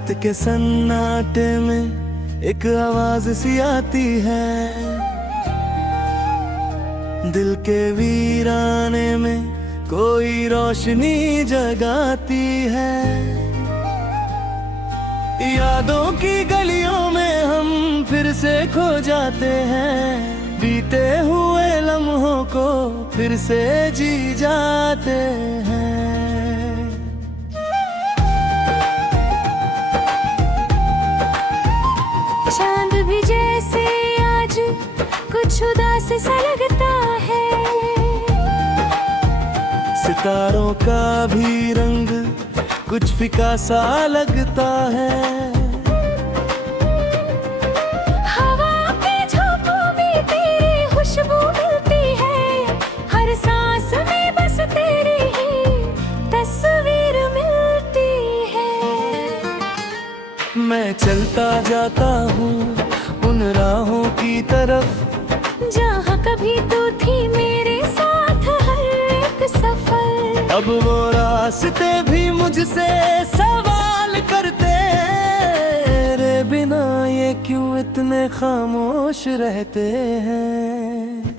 रात के सन्नाटे में एक आवाज सी आती है, दिल के वीराने में कोई रोशनी जगाती है। यादों की गलियों में हम फिर से खो जाते हैं, बीते हुए लम्हों को फिर से जी जाते हैं। चांद भी जैसे आज कुछ उदास सा लगता है, सितारों का भी रंग कुछ फीका सा लगता है। हवा के झोंकों में तेरी खुशबू मिलती है, हर सांस में बस तेरी ही तस्वीर मिलती है। मैं चलता जाता हूँ उन राहों की तरफ, जहाँ कभी तू थी मेरे साथ हर एक सफर। अब वो रास्ते भी मुझसे सवाल करते, तेरे बिना ये क्यों इतने खामोश रहते हैं।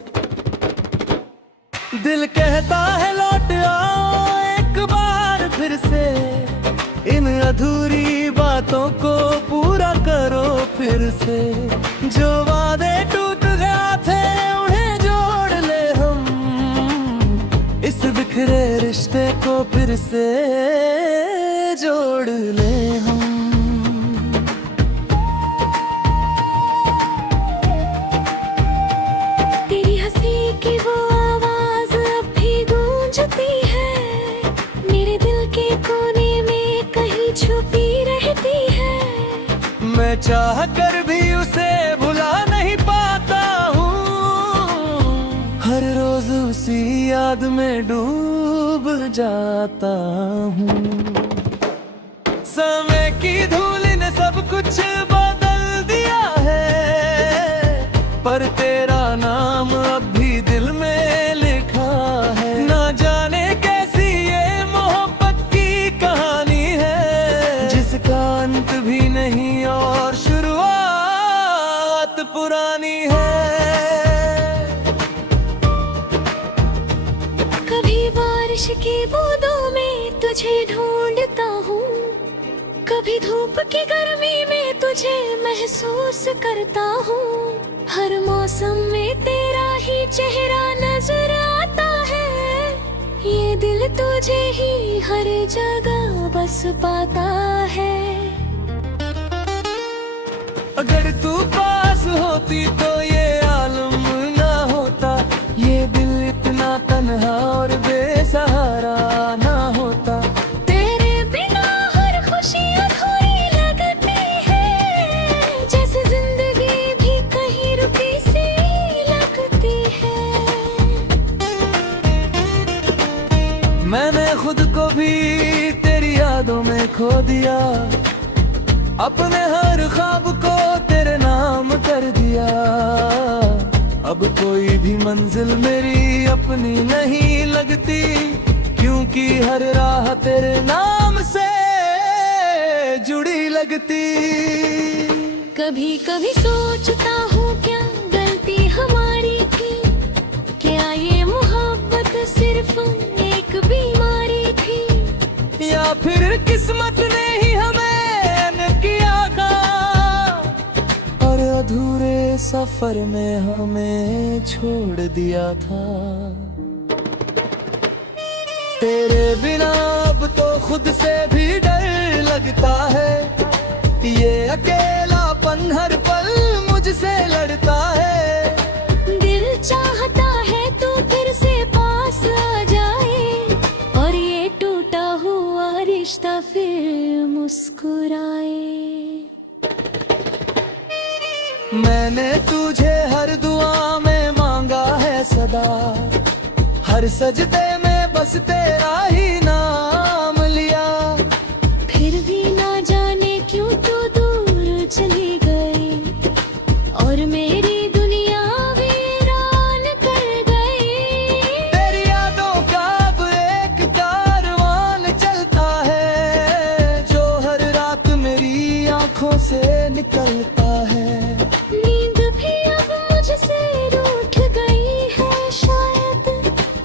दिल कहता है लौट आओ एक बार फिर से, इन अधूरी बातों को पूरा करो फिर से। जो वादे टूट गया थे उन्हें जोड़ ले हम, इस बिखरे रिश्ते को फिर से जोड़ ले हम। तेरी हंसी की वो आवाज अब भी गूंजती है, मेरे दिल के कोने में कहीं छुपी रहती है। मैं चाह कर भी उसे भुला नहीं पाता हूँ, हर रोज उसी याद में डूब जाता हूँ। समय की धूल ने सब कुछ बदल दिया है, पर तेरा नाम अब भी दिल में लिखा है। ना जाने कैसी ये मोहब्बत की कहानी है, जिसका अंत भी नहीं और शुरुआत पुरानी है। कभी बारिश की बूंदों में तुझे ढूंढता हूँ, कभी धूप की गर्मी में तुझे महसूस करता हूँ। हर मौसम में तेरा ही चेहरा नजर आता है, ये दिल तुझे ही हर जगह बस पाता है। अगर तू पास होती तो ये आलम ना होता, ये दिल इतना तन्हा और बेसहारा ना होता। तेरे बिना हर खुशी अधूरी लगती है, जैसे जिंदगी भी कहीं रुकी सी लगती है। मैंने खुद को भी तेरी यादों में खो दिया, अपने हर ख्वाब को तेरे नाम कर दिया। अब कोई भी मंजिल मेरी अपनी नहीं लगती, क्योंकि हर राह तेरे नाम से जुड़ी लगती। कभी कभी सोचता हूँ क्या गलती हमारी थी, क्या ये मोहब्बत सिर्फ एक बीमारी थी, या फिर किस्मत ने ही हमें किया था और अधूरे सफर में हमें छोड़ दिया था। तेरे बिना अब तो खुद से भी डर लगता है, ये अकेलापन हर पल मुझसे लड़ता है। दिल चाहता है तू फिर से पास आ जाए, और ये टूटा हुआ रिश्ता फिर मुस्कुराए। मैंने तुझे हर दुआ में मांगा है सदा, हर सजदे में बस तेरा ही नाम लिया। फिर भी ना जाने क्यों तू दूर चली गई, और मेरी दुनिया वीरान कर गई। तेरी यादों का अब एक कारवान चलता है, जो हर रात मेरी आँखों से निकलता है। नींद भी अब मुझसे रूठ गई है शायद,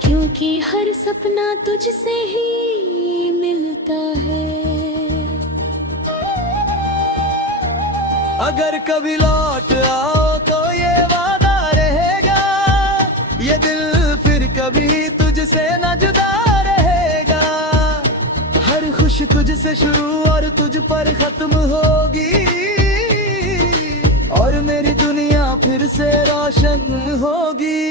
क्योंकि हर सपना तुझसे ही मिलता है। अगर कभी लौट आओ तो ये वादा रहेगा, ये दिल फिर कभी तुझसे न जुदा रहेगा। हर खुश तुझसे शुरू और तुझ पर खत्म होगी, और मेरी दुनिया फिर से रोशन होगी।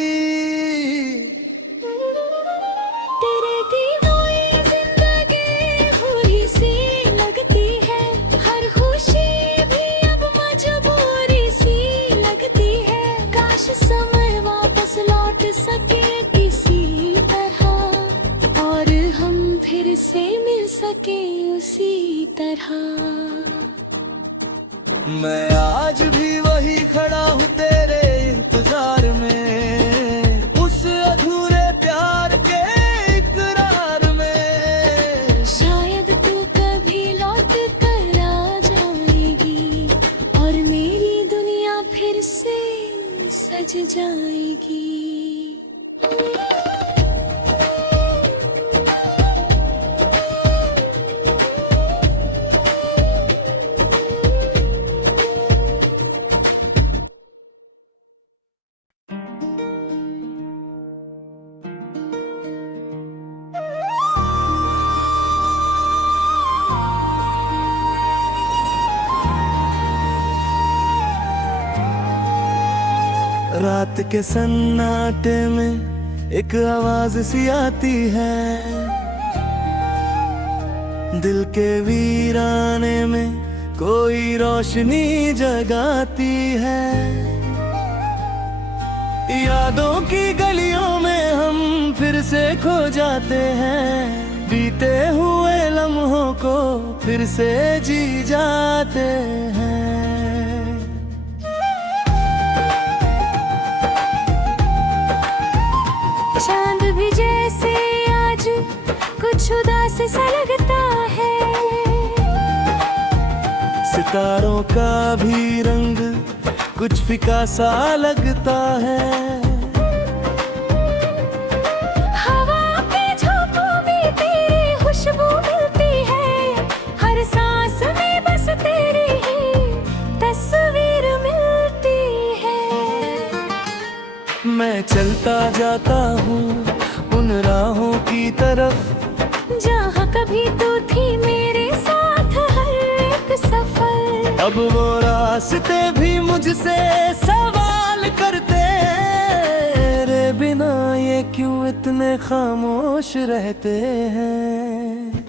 तेरे दीवानी जिंदगी बुरी सी लगती है, हर खुशी भी अब मजबूरी सी लगती है। काश समय वापस लौट सके किसी तरह, और हम फिर से मिल सके उसी तरह। मैं आज भी वही खड़ा हूँ तेरे इंतजार में, उस अधूरे प्यार के इकरार में। शायद तू कभी लौट कर आ जाएगी, और मेरी दुनिया फिर से सज जाएगी। रात के सन्नाटे में एक आवाज सी आती है, दिल के वीराने में कोई रोशनी जगाती है। यादों की गलियों में हम फिर से खो जाते हैं, बीते हुए लम्हों को फिर से जी जाते हैं। चांद भी जैसे आज कुछ उदास सा लगता है, सितारों का भी रंग कुछ फीका सा लगता है। हवा के झोंकों में तेरी खुशबू मिलती है, हर सांस में बस तेरी ही तस्वीर मिलती है। मैं चलता जाता हूँ उन राहों की तरफ, जहाँ कभी तू थी मेरे साथ हर एक सफर। अब वो रास्ते भी मुझसे सवाल करते हैं, रे बिना ये क्यों इतने खामोश रहते हैं।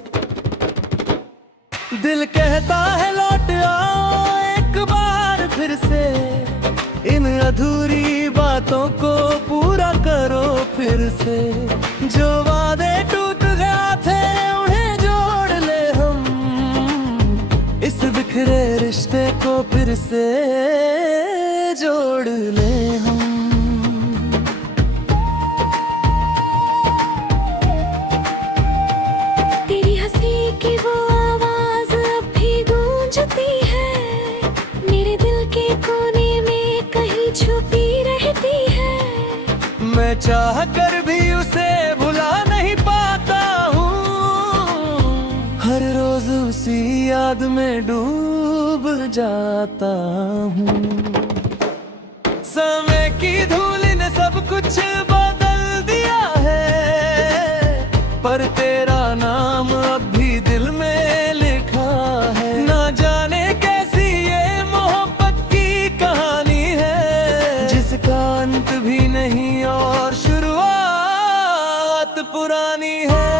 दिल कहता है लौट आओ एक बार फिर से, इन अधूरी बातों को पूरा करो फिर से। जो वादे टूट गया थे उन्हें जोड़ ले हम, इस बिखरे रिश्ते को फिर से जोड़ ले हम। तेरी हंसी की वो आवाज अब भी गूंजती है, मेरे दिल के कोने में कहीं छुपी रहती है। मैं चाह कर भी उसे भुला नहीं पाता हूँ, हर रोज उसी याद में डूब जाता हूँ। समय की धूल ने सब कुछ बदल दिया है, पर तेरा नाम अब भी दिल में लिखा है। ना जाने कैसी ये मोहब्बत की कहानी है, जिसका अंत भी नहीं और शुरुआत पुरानी है।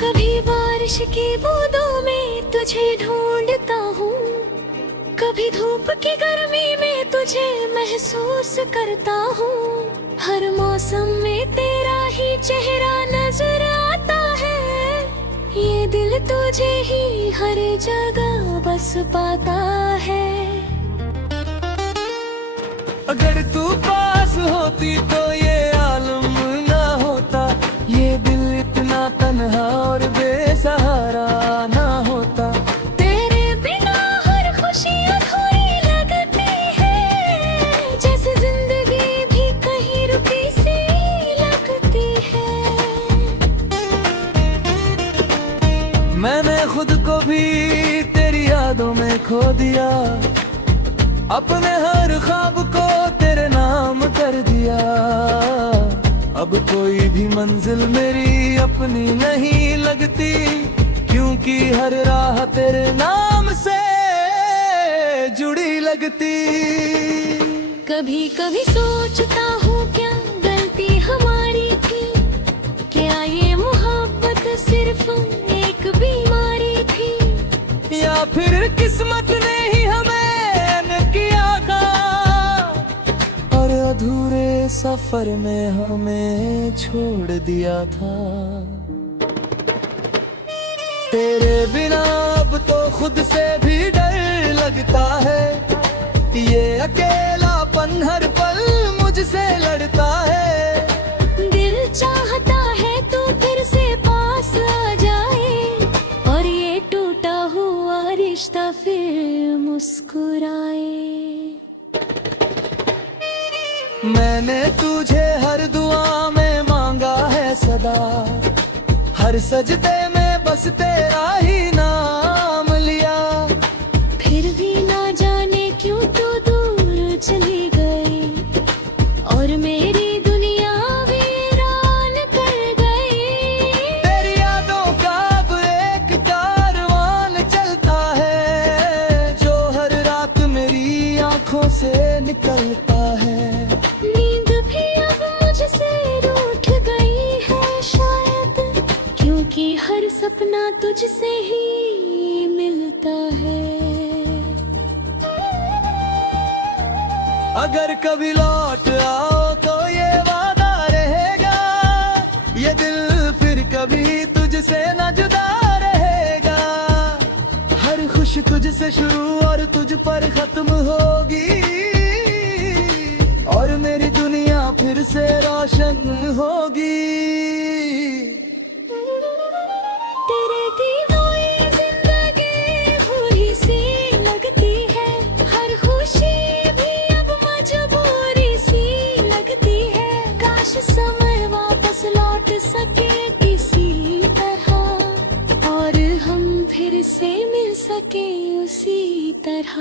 कभी बारिश की बूंदों में तुझे ढूंढता हूँ, कभी धूप की गर्मी में तुझे महसूस करता हूँ। हर मौसम में तेरा ही चेहरा नजर आता है, ये दिल तुझे ही हर जगह बस पाता है। अगर तू पास होती तो ये आलम ना होता, ये दिल इतना तन्हा और बेसहारा। मैंने खुद को भी तेरी यादों में खो दिया, अपने हर ख्वाब को तेरे नाम कर दिया। अब कोई भी मंजिल मेरी अपनी नहीं लगती, क्योंकि हर राह तेरे नाम से जुड़ी लगती। कभी कभी सोचता हूँ क्या गलती हमारी थी, क्या ये मोहब्बत सिर्फ एक बीमारी थी, या फिर किस्मत ने ही हमें किया था, और अधूरे सफर में हमें छोड़ दिया था। तेरे बिना अब तो खुद से भी डर लगता है, ये अकेलापन हर पल मुझसे लड़ता है। दिल चाहता है तू फिर से पास आ जाए, और ये टूटा हुआ रिश्ता फिर मुस्कुराए। मैंने तुझे हर दुआ में मांगा है सदा, हर सजदे में बस तेरा ही नाम लिया। फिर भी ना जाने क्यों तू दूर चली गई, और मेरी दुनिया वीरान कर गई। तेरी यादों का अब एक कारवान चलता है, जो हर रात मेरी आंखों से निकलता है। नींद भी अब मुझसे रूठ गई है शायद, क्योंकि हर सपना तुझसे ही मिलता है। अगर कभी लौट आओ तो ये वादा रहेगा, ये दिल फिर कभी तुझसे न जुदा रहेगा। हर खुश तुझसे शुरू और तुझ पर खत्म होगी, और मेरी दुनिया फिर से रोशन होगी। तेरे दीवाने जिंदगी हुई सी लगती है, हर खुशी भी अब मजबूरी सी लगती है। काश समय वापस लौट सके किसी तरह, और हम फिर से मिल सके उसी तरह।